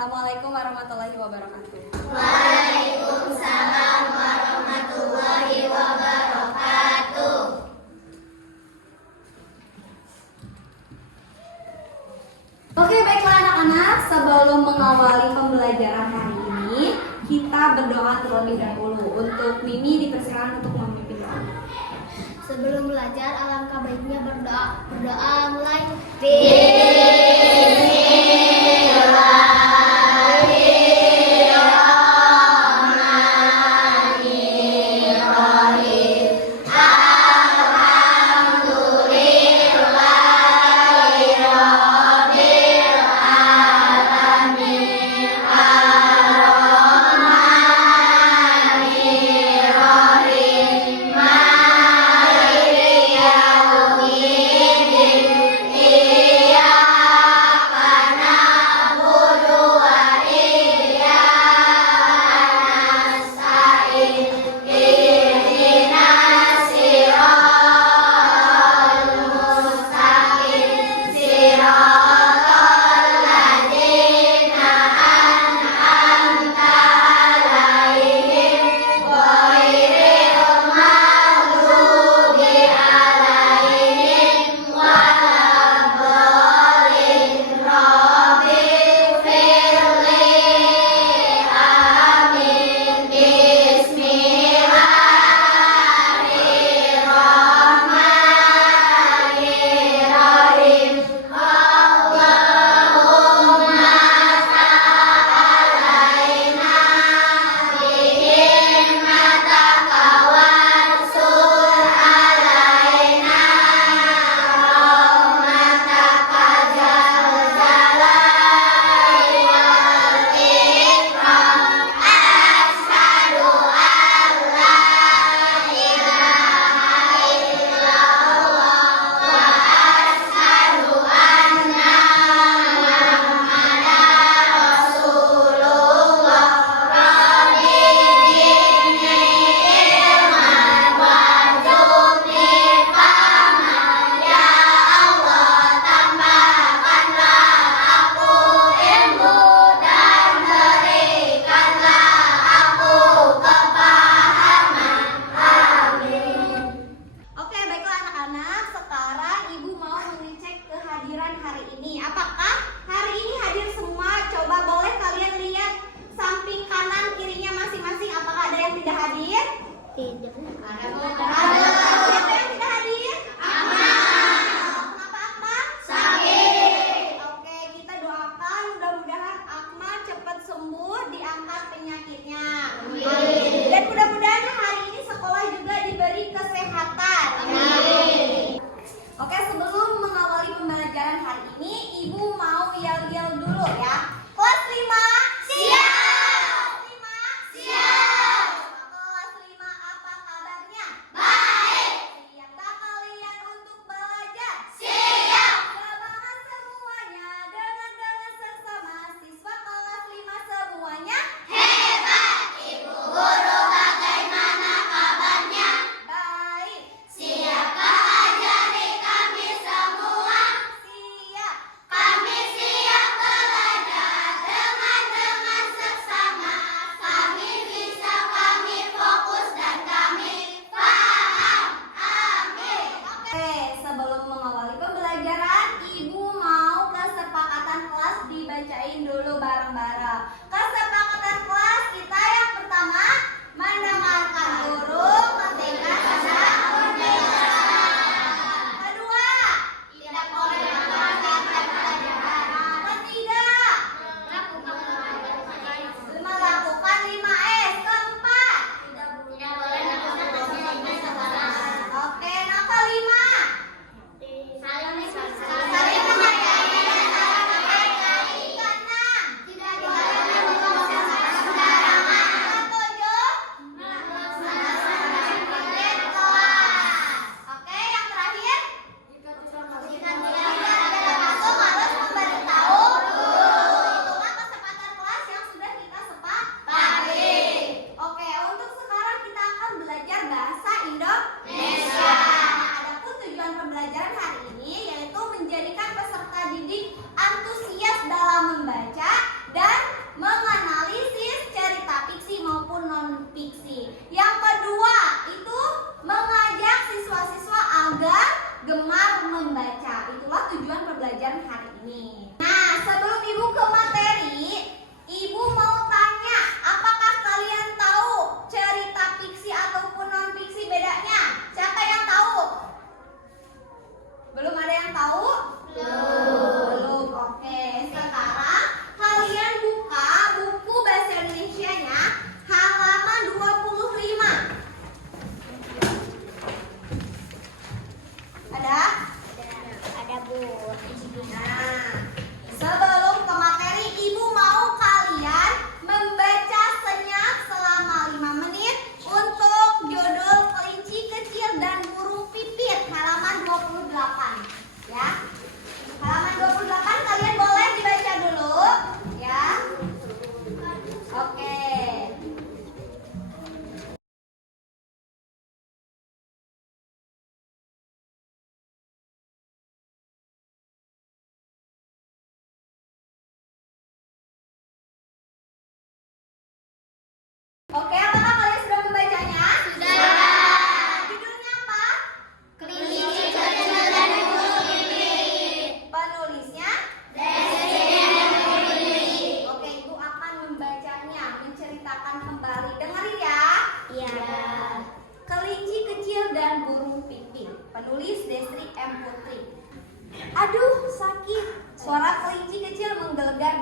Assalamualaikum warahmatullahi wabarakatuh. Waalaikumsalam warahmatullahi wabarakatuh. Oke, baiklah anak-anak, sebelum mengawali pembelajaran hari ini, kita berdoa terlebih dahulu. Untuk Mimi dipersilakan untuk memimpin doa. Sebelum belajar, alangkah baiknya berdoa. Berdoa mulai.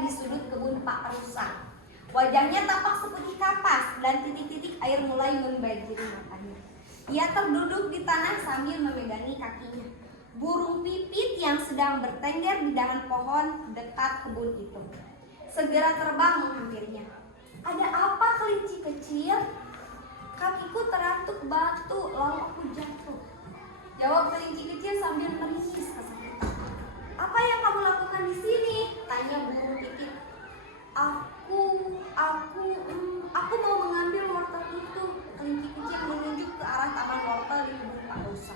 di sudut kebun Pak Rusa. Wajahnya tampak seputih kapas dan titik-titik air mulai membanjiri matanya. Ia terduduk di tanah sambil memegangi kakinya. Burung pipit yang sedang bertengger di dahan pohon dekat kebun itu segera terbang menghampirinya. "Ada apa, kelinci kecil?" "Kakiku terantuk batu, lalu aku jatuh," jawab kelinci kecil sambil meringis kesakitan. "Apa yang kamu lakukan di sini?" tanya burung pipit. Aku mau mengambil wortel itu," kelinci kecil menunjuk ke arah taman wortel di kebun Pak Rusa.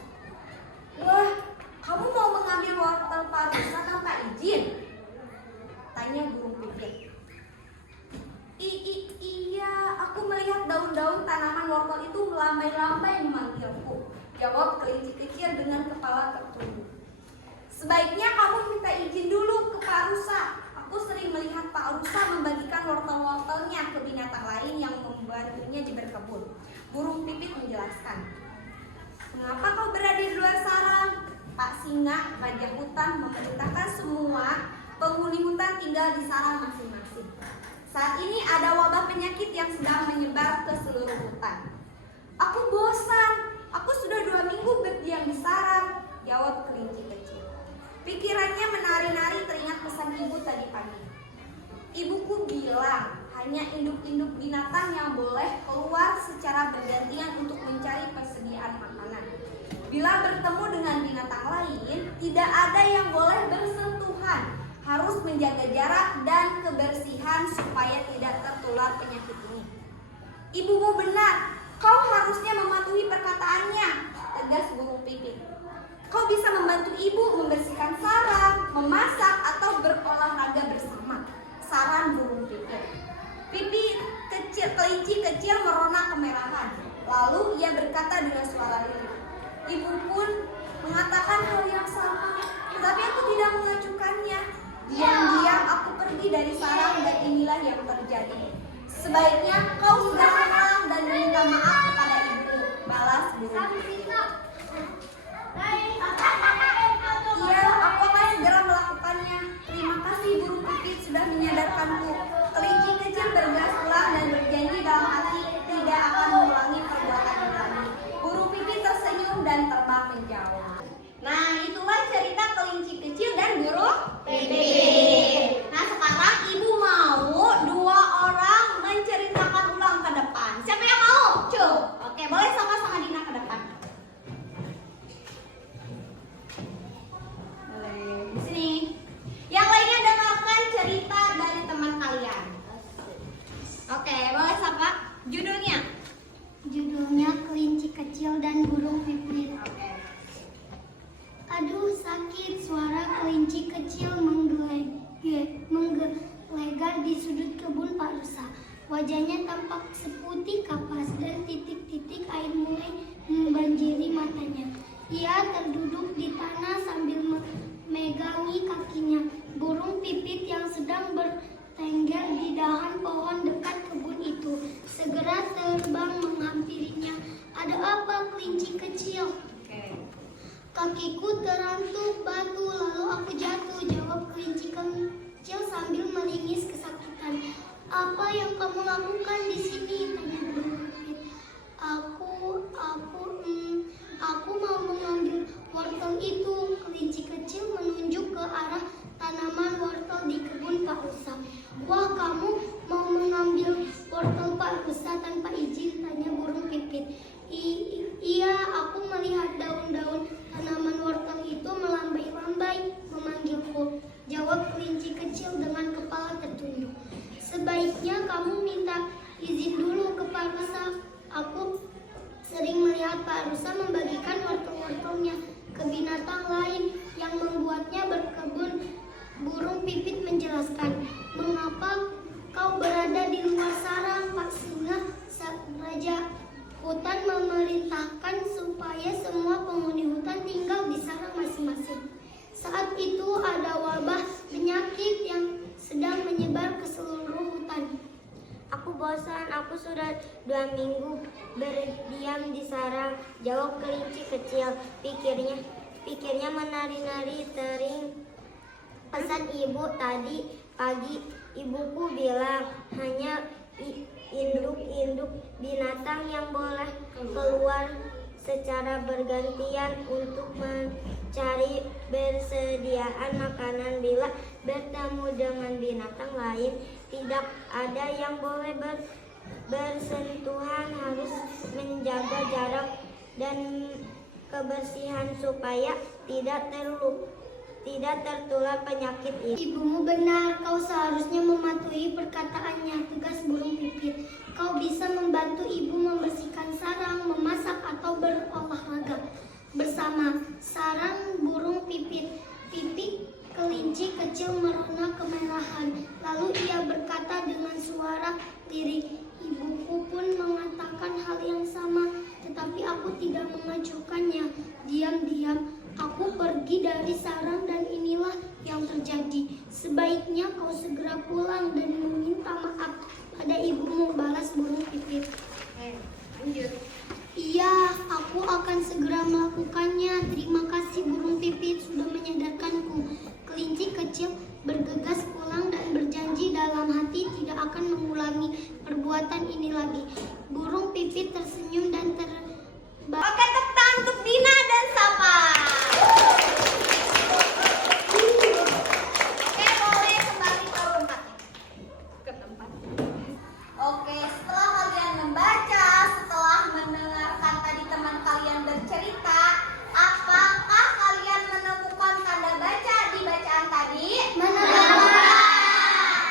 "Wah, kamu mau mengambil wortel Pak Rusa tanpa izin?" tanya burung pipit. Iya, aku melihat daun-daun tanaman wortel itu melambai-lambai memanggilku," jawab kelinci kecil dengan kepala tertunduk. "Sebaiknya kamu minta izin dulu ke Pak Rusa. Aku sering melihat Pak Rusa membagikan wortel-wortelnya ke binatang lain yang membantunya di berkebun," burung pipit menjelaskan. "Mengapa kau berada di luar sarang?" Pak Singa, raja hutan, memerintahkan semua penghuni hutan tinggal di sarang masing-masing. "Saat ini ada wabah penyakit yang sedang menyebar ke seluruh hutan." "Aku bosan, aku sudah 2 minggu berdiam di sarang," jawab kelinci kecil. Pikirannya menari-nari teringat pesan ibu tadi pagi. "Ibuku bilang hanya induk-induk binatang yang boleh keluar secara bergantian untuk mencari persediaan makanan. Bila bertemu dengan binatang lain, tidak ada yang boleh bersentuhan. Harus menjaga jarak dan kebersihan supaya tidak tertular penyakit ini." "Ibumu benar, kau harusnya mematuhi perkataannya," tegas burung pipit. "Kau bisa membantu ibu membersihkan sarang, memasak, atau berolahraga bersama," saran burung pipit. Kelinci kecil merona kemerahan. Lalu ia berkata dengan suara lirih, "Ibu pun mengatakan hal yang sama, tetapi aku tidak mengajukannya. Diam-diam aku pergi dari sarang dan inilah yang terjadi. Sebaiknya kau sudah pulang dan meminta maaf kepada ibu," balas burung pipit. "Iya, aku akan segera melakukannya. Terima kasih burung pipit sudah menyadarkanku." Kelinci kecil bergegas pulang dan berjanji dalam hati tidak akan mengulangi perbuatan ini lagi. Burung pipit tersenyum dan terbang menjauh. Nah, itulah cerita kelinci kecil dan burung pipit. Nah, sekarang ibu mau 2 orang menceritakan ulang ke depan. Siapa yang mau? Cuk. Oke, boleh sama-sama Dina ke depan. Boleh. Di sini. Yang lainnya dengarkan cerita dari teman kalian. Oke, boleh siapa? Judulnya? Judulnya Kelinci Kecil dan Burung Pipit. Oke. Aduh, sakit, suara kelinci kecil menggelegar di sudut kebun Pak Rusa. Wajahnya tampak seputih kapas dan titik-titik air mulai membanjiri matanya. Ia terduduk di tanah sambil memegangi kakinya. Burung pipit yang sedang bertengger di dahan pohon dekat kebun itu segera terbang menghampirinya. "Ada apa, kelinci kecil?" Oke. "Kakiku terantuk batu, lalu aku jatuh," jawab kelinci kecil sambil meringis kesakitan. "Apa yang kamu lakukan di sini?" tanya burung pipit. Aku mau mengambil wortel itu," kelinci kecil menunjuk ke arah tanaman wortel di kebun Pak Rusa. "Wah, kamu mau mengambil wortel Pak Rusa tanpa izin?" tanya burung pipit. Iya, aku melihat daun-daun tanaman wortel itu melambai-lambai memanggilku," jawab kelinci kecil dengan kepala tertunduk. "Sebaiknya kamu minta izin dulu ke Pak Rusa. Aku sering melihat Pak Rusa membagikan wortel-wortelnya ke binatang lain yang membuatnya berkebun." Burung pipit menjelaskan. "Mengapa kau berada di luar sarang?" Pak Singa, raja hutan, memerintahkan supaya semua penghuni hutan tinggal di sarang masing-masing. Saat itu ada wabah penyakit yang sedang menyebar ke seluruh hutan. "Aku bosan, aku sudah 2 minggu berdiam di sarang," jawab kelinci kecil. Pikirnya menari-nari tering pesan ibu tadi pagi ibuku bilang hanya induk-induk binatang yang boleh keluar secara bergantian untuk mencari persediaan makanan. Bila bertemu dengan binatang lain, tidak ada yang boleh bersentuhan, harus menjaga jarak dan kebersihan supaya tidak tertular penyakit ini. Ibumu benar, kau seharusnya mematuhi perkataannya, tegas burung pipit. Kau bisa membantu ibu membersihkan sarang, memasak atau berolahraga bersama. Sarang burung pipit. Pipit kelinci kecil merona kemerahan. Lalu ia berkata dengan suara lirih. Ibuku pun mengatakan hal yang sama, tetapi aku tidak mengajukannya. Diam-diam aku pergi dari sarang dan inilah yang terjadi. Sebaiknya kau segera pulang dan meminta maaf pada ibumu, balas burung pipit. Lanjut. Iya, aku akan segera melakukannya. Terima kasih burung pipit sudah menyadarkanku. Kelinci kecil bergegas pulang dan berjanji dalam hati tidak akan mengulangi perbuatan ini lagi. Burung pipit tersenyum dan Oke, tepuk tangan untuk Dina dan Sapa. Oke, boleh kembali ke tempatnya. Oke, setelah kalian membaca, setelah mendengarkan tadi teman kalian bercerita, apakah kalian menemukan tanda baca di bacaan tadi? menemukan.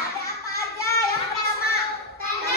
Ada apa aja? Yang pertama, tanda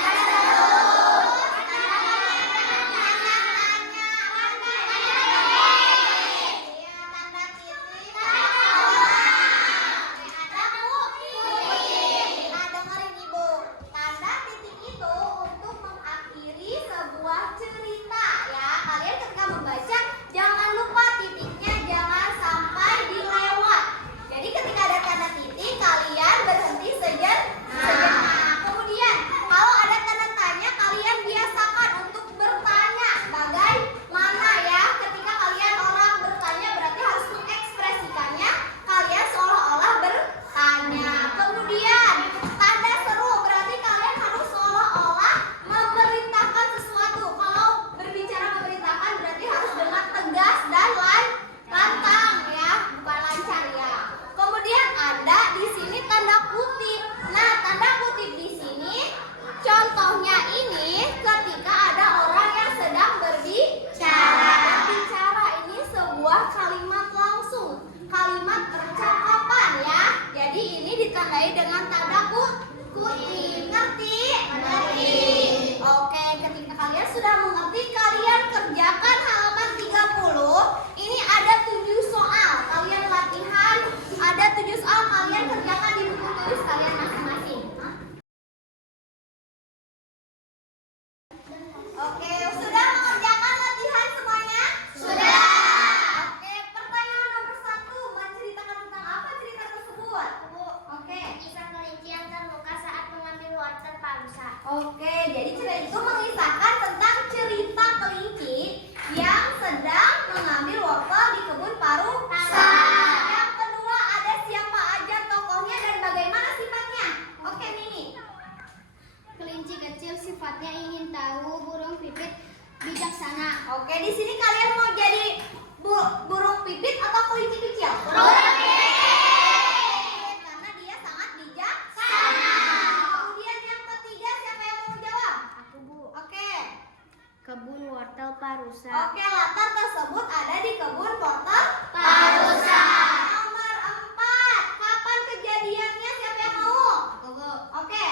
Parusa. Oke, latar tersebut ada di kebun wortel Parusa. Nomor 4, kapan kejadiannya? Siapa yang mau? Aku, Bu. Oke,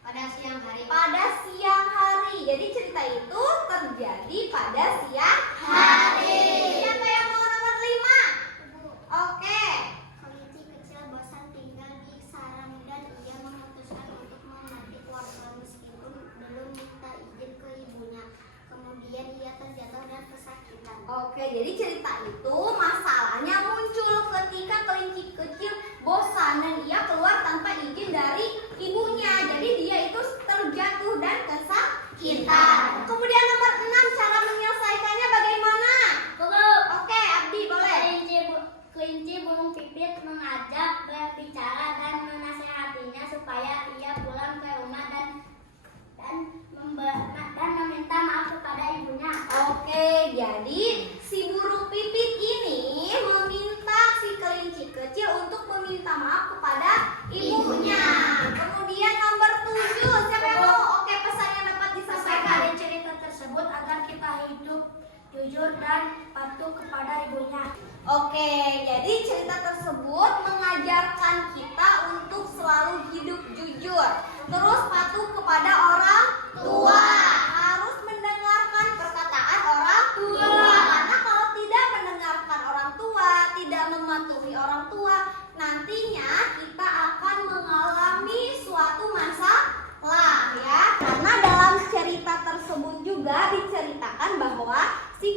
Pada siang hari. pada siang hari. Jadi cerita itu terjadi pada siang hari. Siapa yang mau nomor 5? Oke. Kelinci kecil bosan tinggal di sarang dan ia memutuskan untuk memetik wortel meskipun belum minta izin ke ibunya. Kemudian ia terjatuh dan kesakitan. Oke, jadi cerita itu masalahnya muncul ketika kelinci kecil bosan dan ia keluar tanpa izin dari ibunya. Jadi dia itu terjatuh dan kesakitan. Kemudian nomor 6, cara menyelesaikannya bagaimana? Oke, Abdi boleh. Kelinci burung pipit mengajak berbicara dan menasehatinya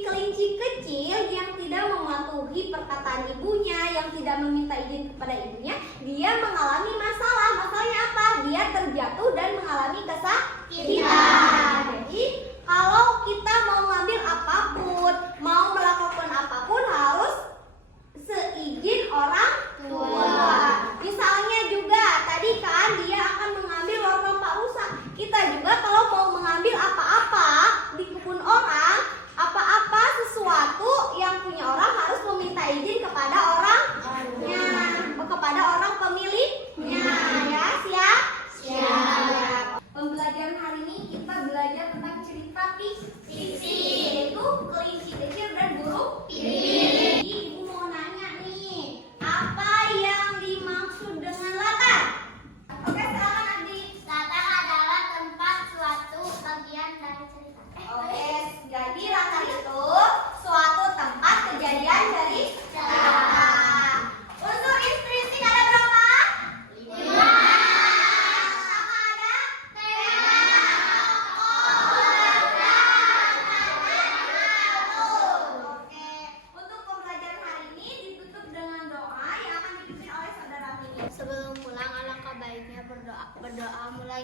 kelinci kecil yang tidak mematuhi perkataan ibunya, yang tidak meminta izin kepada ibunya, dia mengalami masalah. Masalahnya apa? Dia terjatuh dan mengalami kesakitan. Jadi kalau kita mau ngambil apapun, mau melakukan apapun harus seizin orang tua. Misalnya juga tadi kan dia akan mengambil wortel Pak Usa. Kita juga kalau mau mengambil apa-apa di kebun orang, apa-apa sesuatu yang punya orang harus meminta izin kepada orangnya, kepada orang pemiliknya. Ya, siap? Siap. Pembelajaran hari ini kita belajar tentang cerita fiksi, yaitu kelinci kecil dan burung pipit. Jadi ibu mau nanya nih, apa yang dimaksud dengan latar? Oke, silakan adik. Latar adalah tempat suatu bagian dari cerita. Oke, jadi latar itu suatu tempat kejadian dari cerita. Unsur intrinsik ada berapa? 5. Sama ada? Oke, untuk pembelajaran hari ini ditutup dengan doa yang akan dipimpin oleh saudara Mimi. Sebelum pulang alangkah baiknya berdoa mulai.